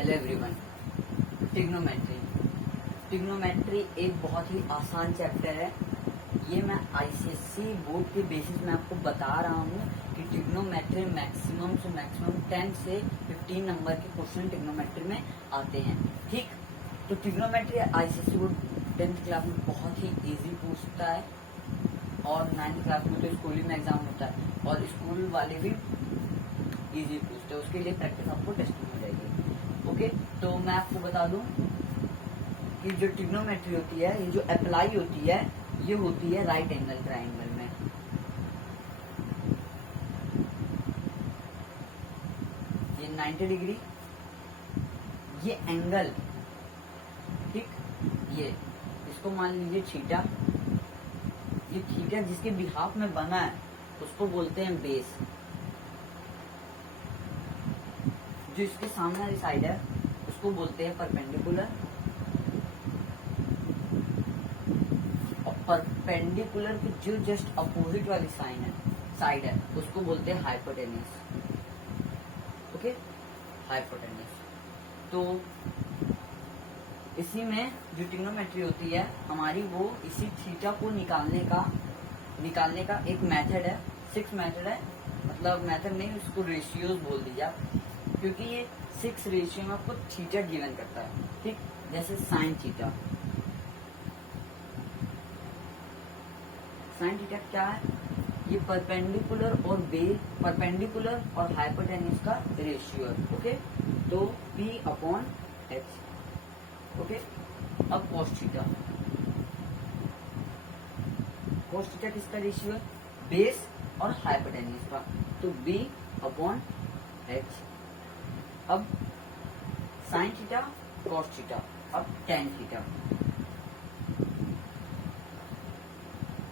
Hello everyone. Trigonometry trigonometry एक बहुत ही आसान चैप्टर है। ये मैं आईसीएसई बोर्ड के बेसिस में आपको बता रहा हूँ कि ट्रिग्नोमेट्री मैक्सिमम से मैक्सिमम 10 से 15 नंबर के क्वेश्चन ट्रिग्नोमेट्री में आते हैं। ठीक, तो trigonometry ICSE board 10th class में बहुत ही इजी पूछता है और 9th क्लास में तो स्कूलिंग में एग्जाम होता है और स्कूल वाले भी इजी पूछते हैं। उसके लिए प्रैक्टिस आपको टेस्ट हो जाएगी। ओके, तो मैं आपको बता दूं कि जो ट्रिग्नोमेट्री होती है, ये जो अप्लाई होती है, ये होती है राइट एंगल ट्राइंगल में। ये 90 डिग्री, ये एंगल, ठीक, ये इसको मान लीजिए थीटा। ये थीटा जिसके बिहाफ में बना है उसको बोलते हैं बेस। जो इसके सामने वाली साइड है उसको बोलते हैं परपेंडिकुलर, और परपेंडिकुलर की जो जस्ट अपोजिट वाली साइड है उसको बोलते हैं हाइपोटेन्यूस। Okay, hypotenuse. तो इसी में जो ट्रिग्नोमेट्री होती है हमारी, वो इसी थीटा को निकालने का एक मेथड है, 6 मेथड है। मतलब मेथड नहीं, उसको रेशियोज बोल दीजिए आप, क्योंकि ये 6 रेशियो में आपको थीटा गिवन करता है। ठीक, जैसे साइन थीटा। साइन थीटा क्या है? ये परपेंडिकुलर और हाइपोटेन्यूस का रेशियो है। ओके, तो P/H। ओके, अब cos थीटा। cos थीटा किसका रेशियो है? बेस और हाइपोटेन्यूस का, तो B/H। अब साइन थीटा, कॉस थीटा। अब टेन थीटा।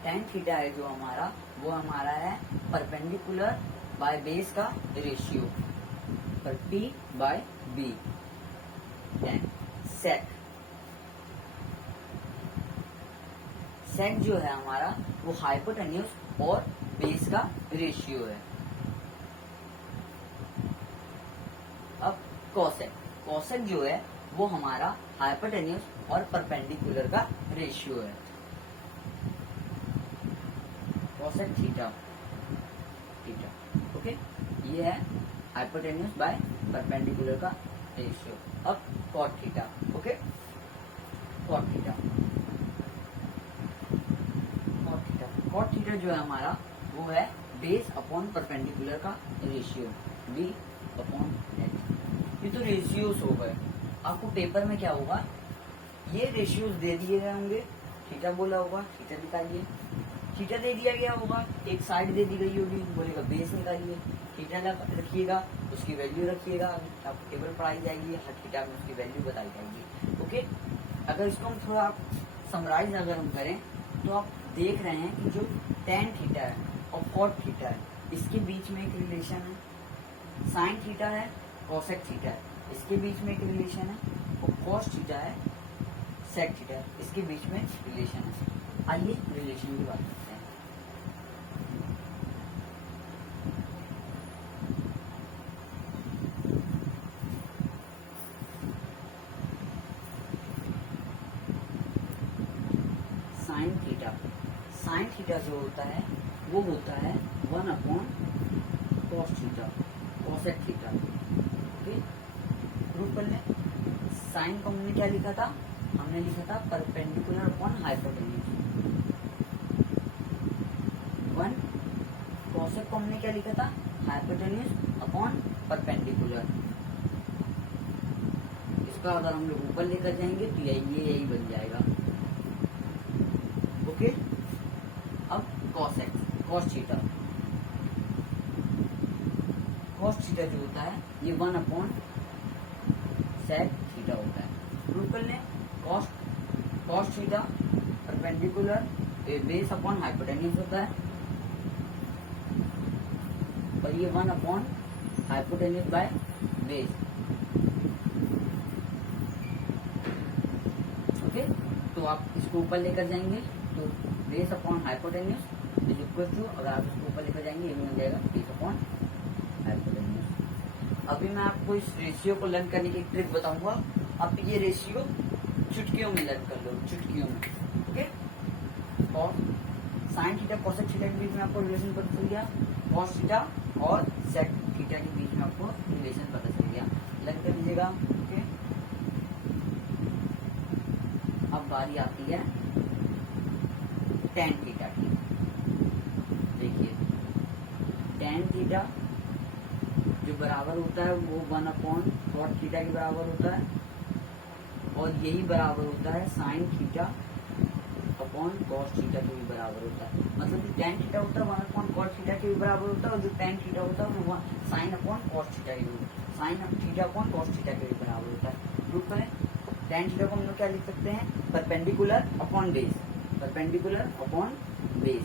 टेन थीटा है जो हमारा, वो हमारा है परपेंडिकुलर बाय बेस का रेशियो, पर P/B। टेन। सेक जो है हमारा, वो हाइपोटेन्यूस और बेस का रेशियो है। अब कॉसेक जो है वो हमारा हाइपोटेन्यूस और परपेंडिकुलर का रेशियो है। Cosec theta. ओके, ये है हाइपोटेन्यूस बाय परपेंडिकुलर का रेशियो। अब cot theta. Okay, cot theta जो है हमारा, वो है बेस अपॉन परपेंडिकुलर का रेशियो, B/H। ये तो रेशियोज हो गए। आपको पेपर में क्या होगा, ये रेशियोज दे दिए गए होंगे, थीटा बोला होगा, थीटा निकालिए। थीटा दे दिया गया होगा, एक साइड दे दी गई होगी, बोलेगा बेस निकालिए। थीटा रखिएगा, उसकी वैल्यू रखिएगा, आपको टेबल पढ़ाई जाएगी, हर थीटा में उसकी वैल्यू बताई जाएगी। ओके, अगर इसको हम थोड़ा समराइज अगर हम करें तो आप देख रहे हैं कि जो टेन थीटा है और कॉट थीटा है, इसके बीच में एक रिलेशन है। साइन थीटा है, कॉसेक थीटा है, इसके बीच में एक रिलेशन है। और कॉस थीटा है, सेक थीटा है, इसके बीच में रिलेशन है। आइए रिलेशन की बात करते हैं। साइन थीटा जो होता है वो होता है 1/cos theta, cosec theta. Okay, proof कर लें। साइन को हमने क्या लिखा था? हमने लिखा था परपेंडिकुलर अपॉन हाइपोटेन्यूस। 1 कॉसेक को हमने क्या लिखा था? Hypotenuse upon perpendicular. इसका अगर हम लोग ऊपर लेकर जाएंगे तो यही बन जाएगा। ओके, अब कॉसेक, कॉस थीटा जो होता है ये 1/sec थीटा होता है। प्रूव कर लें। Cos theta perpendicular base upon hypotenuse होता है, और ये 1/हाइपोटेन्यूस बाय बेस। ओके, तो आप इसको ऊपर लेकर जाएंगे तो base upon hypotenuse is equal to, अगर आप इसको ऊपर लेकर जाएंगे ये बन जाएगा बेस अपॉन हाइपोटेन्यूस। अभी मैं आपको इस रेशियो को लर्न करने की ट्रिक बताऊंगा। आप ये रेशियो चुटकियों में लर्न कर लो, चुटकियों में। ओके, और साइन थीटा कोसेक थीटा के बीच में आपको रिलेशन पता चल गया, कॉस थीटा और सेक थीटा के बीच में आपको रिलेशन पता चल गया। लर्न कर लीजिएगा। ओके, अब बारी आती है टेन थीटा की। देखिए टेन थीटा जो बराबर होता है वो 1/cot थीटा के बराबर होता है, और यही बराबर होता है sine theta upon cos theta के भी बराबर होता है। मतलब जो टेन थीटा होता है 1/cot थीटा के भी बराबर होता है, और जो टेन थीटा होता है वो साइन अपॉन कॉस थीटा के भी, sine theta upon cos theta के भी बराबर होता है। प्रूफ करें। टेन थीटा को हम लोग क्या लिख सकते हैं, perpendicular upon base, perpendicular upon base.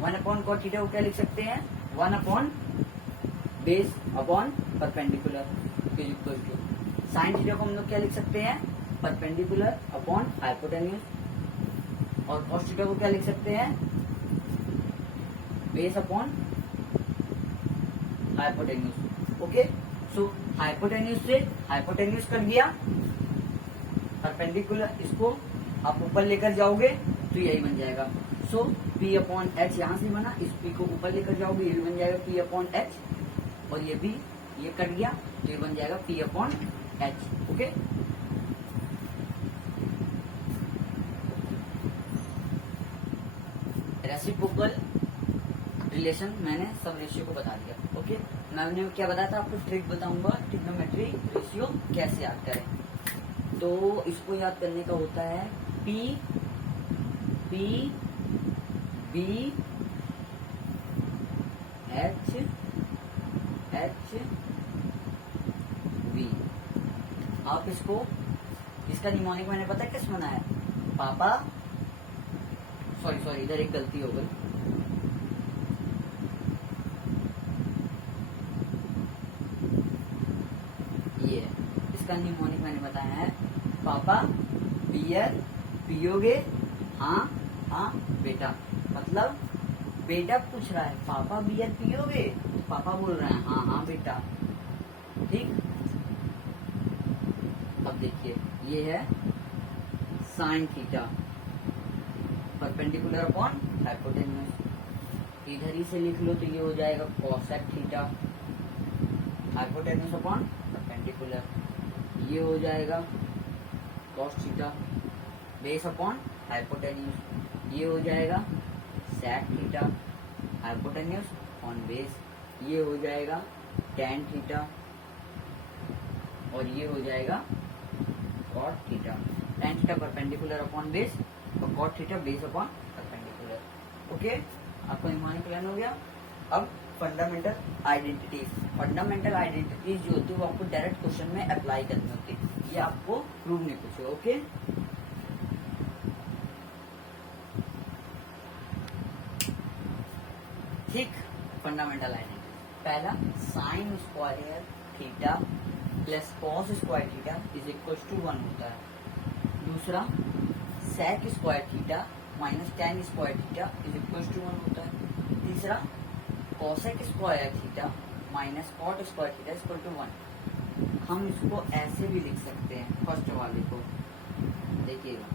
1/cot theta को क्या लिख सकते हैं, 1 base upon perpendicular is equal to sine theta को हम लोग क्या लिख सकते हैं, परपेंडिकुलर अपॉन हाइपोटेन्यूज, और कॉस थीटा को क्या लिख सकते हैं, base upon hypotenuse. Okay, so hypotenuse से हाइपोटेन्यूज कर दिया, परपेंडिकुलर इसको आप ऊपर लेकर जाओगे तो यही बन जाएगा। सो P अपॉन एच यहाँ से बना, इस P को ऊपर लेकर जाओगे ये भी बन जाएगा P अपॉन एच, और ये भी ये कट गया तो ये बन जाएगा P upon H. Okay, reciprocal relation मैंने सब रेशियो को बता दिया। ओके, मैंने क्या बताया था आपको, ट्रिक बताऊंगा ट्रिग्नोमेट्री रेशियो कैसे याद करें। तो इसको याद करने का होता है P B H V। आप इसको, इसका निमोनिक मैंने पता है किस बना है, पापा, सॉरी इधर एक गलती हो गई, ये इसका निमोनिक मैंने बताया है, पापा बियर पियोगे, हाँ हाँ बेटा। मतलब बेटा पूछ रहा है पापा बियर पियोगे, तो पापा बोल रहे हैं हाँ हाँ बेटा। ठीक, अब देखिए ये है sine theta perpendicular upon hypotenuse, इधर ही से लिख लो तो ये हो जाएगा cosec theta hypotenuse upon perpendicular, ये हो जाएगा cos theta base upon hypotenuse, ये हो जाएगा sec theta hypotenuse on base, ये हो जाएगा टेन थीटा, और ये हो जाएगा cot theta. Tan theta perpendicular upon base और cot theta base upon perpendicular. Okay, आपको निमोनिक प्लान हो गया। अब फंडामेंटल आइडेंटिटीज, फंडामेंटल आइडेंटिटीज जो होती है वो आपको डायरेक्ट क्वेश्चन में अप्लाई करनी होती है, ये आपको प्रूव नहीं पूछे। ओके, ठीक, फंडामेंटल आइडेंटिटी पहला sine square theta plus cos square theta is equal to 1 होता है। दूसरा sec square theta minus tan square theta is equal to 1 होता है। तीसरा cosec square theta minus cot square theta is equal to 1। हम इसको ऐसे भी लिख सकते हैं, फर्स्ट वाले को देखिएगा,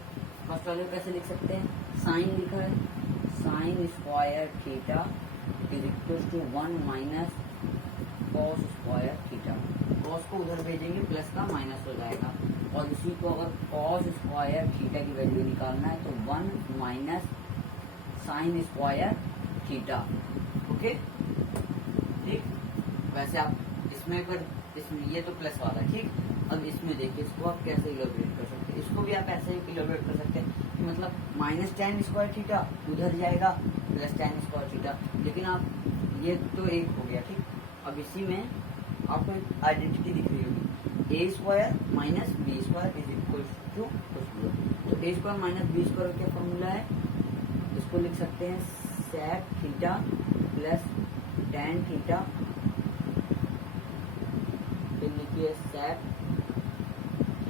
फर्स्ट वाले को कैसे लिख सकते हैं, साइन लिखा है, sine square theta is equal to 1 minus cos square theta. Cos को उधर भेजेंगे प्लस का माइनस हो जाएगा, और इसी को अगर कॉस स्क्वायर थीटा की वैल्यू निकालना है तो 1 minus sign square theta. Okay, ठीक, वैसे आप इसमें कर, इसमें ये तो प्लस वाला, ठीक। अब इसमें देखिए इसको आप कैसे इलेबोरेट कर सकते हैं, इसको भी आप ऐसे ही इलेबोरेट कर सकते हैं कि मतलब माइनस टेन स्क्वायर थीटा उधर जाएगा प्लस टेन स्क्वायर थीटा, लेकिन आप ये तो एक हो गया, ठीक। अब इसी में आपको एक आइडेंटिटी दिख रही होगी, A square minus B square is equal to कुछ भी, तो A square minus B square क्या फॉर्मूला है, इसको लिख सकते हैं sec theta plus tan theta, फिर लिखिए sec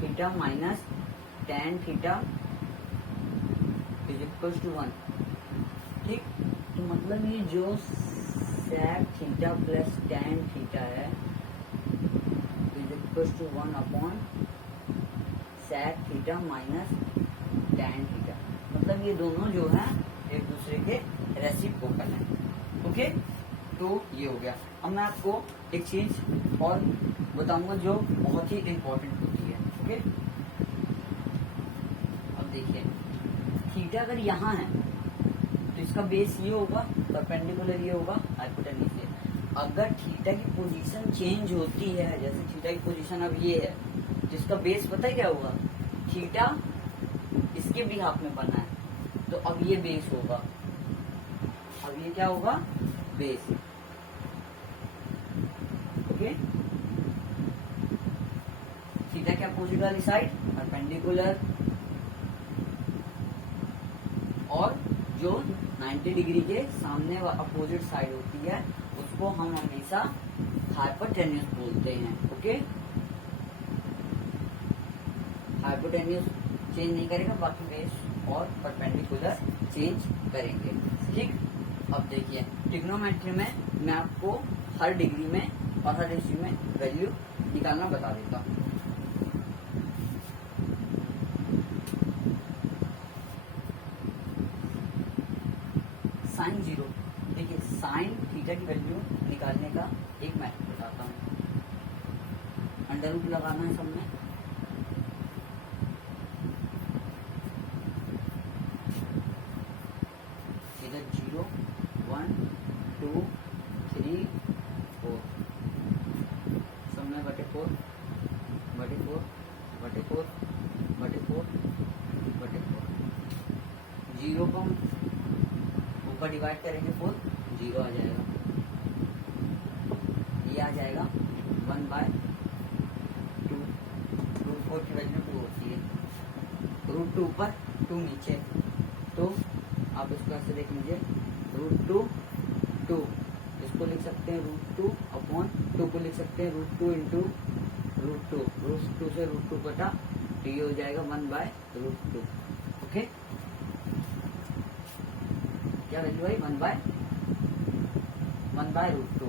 theta minus tan theta is equal to 1, ठीक। तो मतलब ये जो sec theta plus tan theta है equals to 1 upon sec theta minus tan theta. मतलब ये दोनों जो है एक दूसरे के रेसिप्रोकल है। ओके, तो ये हो गया। अब मैं आपको एक चीज और बताऊंगा जो बहुत ही इंपॉर्टेंट होती है। ओके, अब देखिए थीटा अगर यहाँ है तो इसका बेस ये होगा, परपेंडिकुलर ये होगा, हाइपोटेन्यूज ये। अगर थीटा की पोजीशन चेंज होती है, जैसे थीटा की पोजीशन अब ये है, जिसका बेस पता है क्या होगा, थीटा इसके भी हाफ में बना है, तो अब ये बेस होगा। अब ये क्या होगा, बेस। ओके, थीटा के अपोजिट वाली साइड परपेंडिकुलर, और जो 90 डिग्री के सामने अपोजिट साइड होती है उसको हम हमेशा हाइपोटेन्यूज बोलते हैं। ओके, हाइपोटेन्यूज चेंज नहीं करेगा, बाकी बेस और परपेंडिकुलर चेंज करेंगे। ठीक, अब देखिए ट्रिग्नोमेट्री में मैं आपको हर डिग्री में और हर रेशियो में वैल्यू निकालना बता देता हूँ। साइन जीरो, देखिए साइन थीटा की वैल्यू निकालने का एक मेथड बताता हूँ। अंडर रूट लगाना है सब में, इधर 0 1 2 3 4 सब में बटे 4 बटे 4 बटे 4 बटे 4 बटे 4। 0 को ऊपर डिवाइड करेंगे 4, 0 आ जाएगा। ये आ जाएगा 1/2। √4 की वैल्यू 2 होती है, √2 ऊपर 2 नीचे, तो आप इसको ऐसे देख लीजिए, √2 2, इसको लिख सकते हैं √2 अपॉन 2 को लिख सकते हैं √2 इंटू √2, √2 से √2 कटा तो ये हो जाएगा 1/√2। ओके, क्या वैल्यू आई, 1/√2।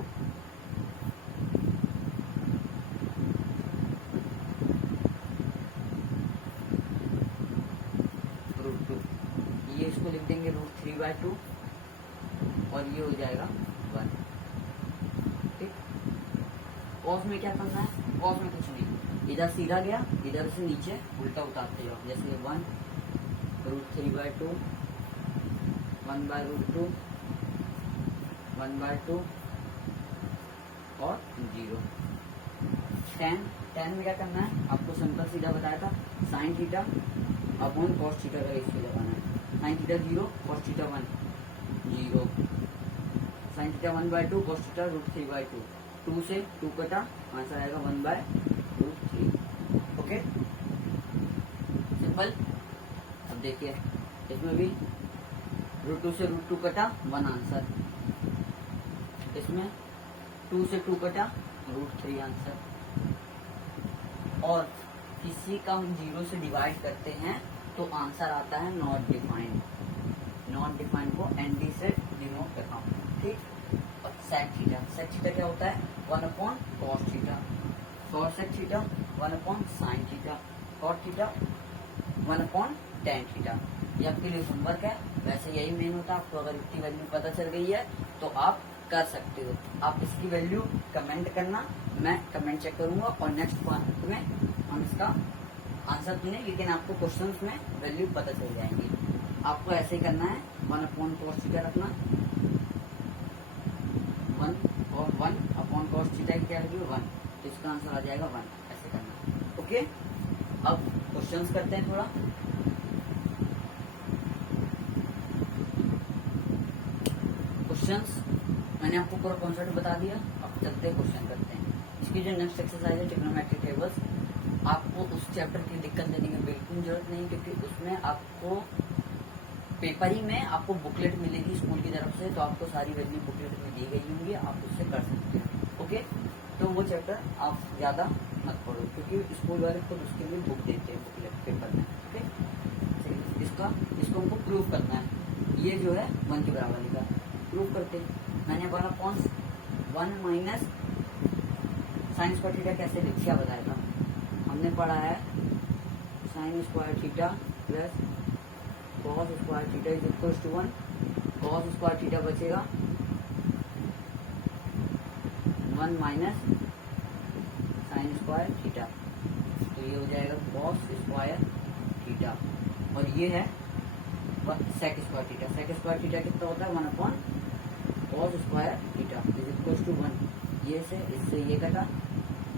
√2, ये इसको लिख देंगे √3/2 और ये हो जाएगा 1। ठीक, कॉस में क्या करना है, कॉस में कुछ नहीं, इधर सीधा गया, इधर से नीचे उल्टा उतारते जाओ, जैसे 1 √3/2 1/√2 1/2 और 0। tan में क्या करना है, आपको सिंपल सीधा बताया था, sine theta upon cos theta का रेशियो लगाना है। Sine theta 0, cos theta 1, 0। Sine theta 1/2, cos theta √3/2, 2 से 2 कटा, आंसर आएगा 1/√3। Okay, simple. अब देखिए इसमें भी √2 से √2 कटा, 1 आंसर। इसमें 2 से 2 कटा, √3 आंसर। और किसी का हम 0 से डिवाइड करते हैं तो आंसर आता है नॉट डिफाइंड। नॉट डिफाइंड को एनडी से डिनोट करता हूँ। ठीक, और सेक थीटा, सेक थीटा क्या होता है, 1 upon cos theta, cosec theta 1 upon sine theta, cot theta 1 upon tan theta. ये आपके लिए होमवर्क है, वैसे यही मेन होता है। आपको अगर इतनी वैल्यू पता चल गई है तो आप कर सकते हो। आप इसकी वैल्यू कमेंट करना, मैं कमेंट चेक करूंगा और नेक्स्ट पार्ट में हम इसका आंसर देंगे, लेकिन आपको क्वेश्चंस में वैल्यू पता चल जाएंगी। आपको ऐसे ही करना है, 1 अपॉन कॉस थीटा रखना, 1 और 1 अपॉन कॉस थीटा की क्या वैल्यू 1, तो इसका आंसर आ जाएगा 1। ऐसे करना। ओके, अब क्वेश्चंस करते हैं थोड़ा। क्वेश्चंस मैंने आपको पूरा कॉन्सेप्ट बता दिया, अब चलते हैं क्वेश्चन करते हैं। इसकी जो नेक्स्ट एक्सरसाइज है ट्रिग्नोमेट्रिक टेबल्स, आपको उस चैप्टर की दिक्कत लेने की बिल्कुल जरूरत नहीं, क्योंकि उसमें आपको पेपर ही में आपको बुकलेट मिलेगी स्कूल की तरफ से, तो आपको सारी वैल्यू बुकलेट में दी गई होंगी, आप उससे कर सकते हैं। ओके, तो वो चैप्टर आप ज्यादा मत पढ़ो, क्योंकि स्कूल वाले खुद उसके लिए बुक देते हैं बुकलेट पेपर में। ओके, इसको हमको प्रूव करना है। ये जो है 1 के बराबर का प्रूव करते हैं। मैंने बोला कौन 1 माइनस साइन स्क्वायर थीटा कैसे लिख क्या बताया था हमने पढ़ा है, sine square theta plus cos square theta is equal to 1, cos square theta बचेगा 1 माइनस साइन स्क्वायर थीटा, तो ये हो जाएगा कॉस स्क्वायर थीटा, और ये है sec square theta. Sec square theta कितना होता है 1 upon cos square theta is equal to 1, ये से इससे ये कटा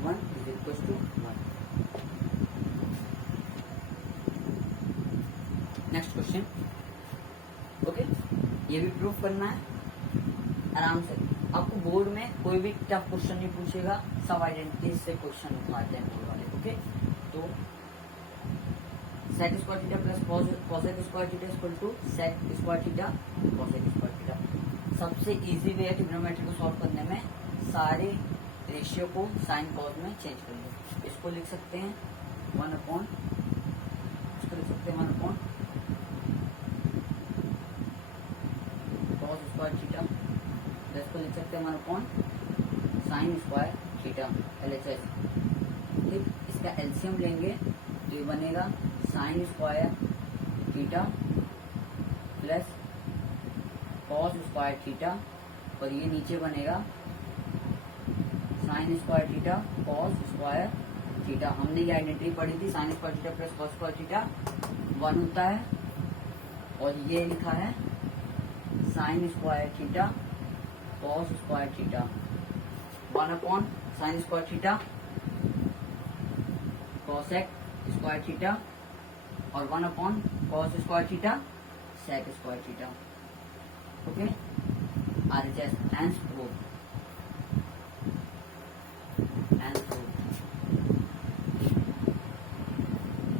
1 is equal to 1। Next question, okay, ये भी प्रूफ करना है आराम से। आपको बोर्ड में कोई भी टफ क्वेश्चन नहीं पूछेगा, सब आइडेंटिटी से क्वेश्चन उठाते हैं बोर्ड वाले, ओके। तो sec square theta plus cosec square theta equal to sec square theta cosec square theta. सबसे इजी वे है ट्रिग्नोमेट्री को सॉल्व करने में, सारे रेशियो को साइन कॉस में चेंज कर लो। इसको लिख सकते हैं 1 अपॉन, इसको लिख सकते हैं 1 अपॉन कॉस स्क्वायर थीटा, इसको लिख सकते हैं 1 upon sign square theta LHS। ठीक, इसका एलसीएम लेंगे तो ये बनेगा sign square theta plus cos square theta, और ये नीचे बनेगा sign square theta cos square theta. हमने ये आइडेंटिटी पढ़ी थी, sign square theta plus cos square theta 1 होता है, और ये लिखा है sine square theta cos square theta 1 upon sign square theta cosec square theta, और 1 upon cos square theta sec square theta, okay. RHS hence proof,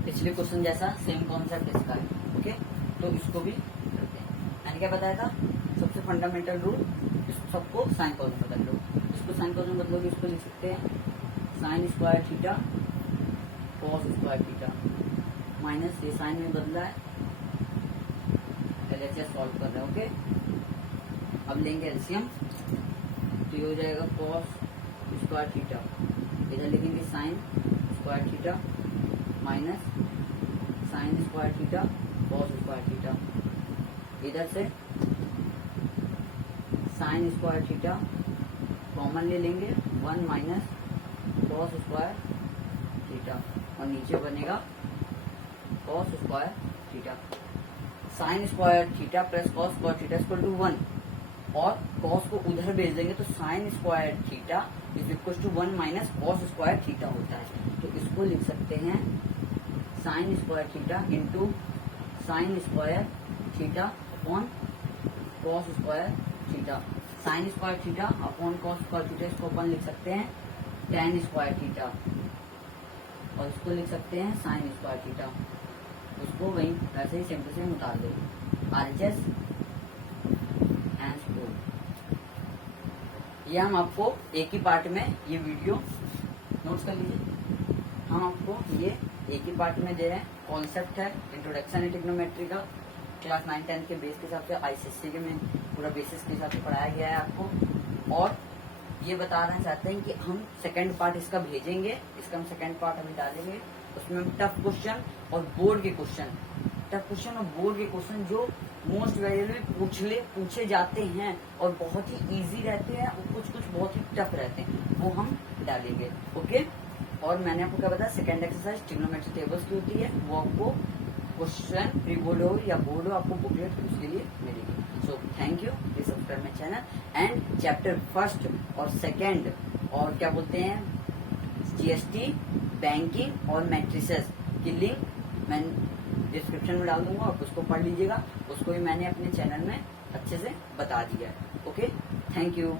पिछले question जैसा same concept इसका है, ओके। तो इसको भी करते हैं। मैंने क्या बताया था, सबसे फंडामेंटल रूल, सबको साइन कॉस में बदल लो। इसको साइन कॉस में बदलोगे, इसको लिख सकते हैं sine square theta cos square theta minus ये साइन में बदला है, LHS सॉल्व कर रहे हैं, ओके। अब लेंगे एलसीएम, तो ये हो जाएगा कॉस स्क्वायर थीटा, इधर लिखेंगे sign square theta minus sign square theta cos square theta, इधर से साइन स्क्वायर थीटा कॉमन ले लेंगे 1 माइनस कॉस स्क्वायर थीटा, और नीचे बनेगा cos square theta. Sine square theta plus cos square theta equal to 1, और कॉस को उधर भेज देंगे तो sine square theta is equal to 1 minus cos square theta होता है। तो इसको लिख सकते हैं sine square theta into sine square theta upon cos square theta. Sine square theta upon cos square theta, इसको अपन लिख सकते हैं टेन स्क्वायर थीटा, और इसको लिख सकते हैं साइन स्क्वायर थीटा। उसको वही वैसे ही सेम टू सेम उतार दो। RHS hence proof. ये हम आपको एक ही पार्ट में, ये वीडियो नोट्स कर लीजिए, हम आपको ये एक ही पार्ट में दे रहे हैं। कॉन्सेप्ट है इंट्रोडक्शन इन ट्रिग्नोमेट्री का, क्लास 9-10 के बेस के हिसाब से, ICSE के में पूरा बेसिस के हिसाब से पढ़ाया गया है आपको। और ये बताना चाहते हैं कि हम सेकंड पार्ट इसका भेजेंगे, इसका हम सेकंड पार्ट अभी डालेंगे, उसमें हम टफ क्वेश्चन और बोर्ड के क्वेश्चन, टफ क्वेश्चन और बोर्ड के क्वेश्चन जो मोस्ट वेरिएबल पूछे जाते हैं और बहुत ही इजी रहते हैं और कुछ कुछ बहुत ही टफ रहते हैं, वो हम डालेंगे, ओके। और मैंने आपको क्या बताया, सेकंड एक्सरसाइज ट्रिग्नोमेट्री टेबल्स की होती है, वो आपको क्वेश्चन प्री बोर्ड हो या बोर्ड हो, आपको बुकलेट उसके लिए मिलेगी। So thank you, please subscribe my channel. And chapter first और सेकेंड और क्या बोलते हैं GST, बैंकिंग और मैट्रिसेस की लिंक मैं डिस्क्रिप्शन में डाल दूंगा, आप उसको पढ़ लीजिएगा। उसको भी मैंने अपने चैनल में अच्छे से बता दिया है, ओके। Thank you.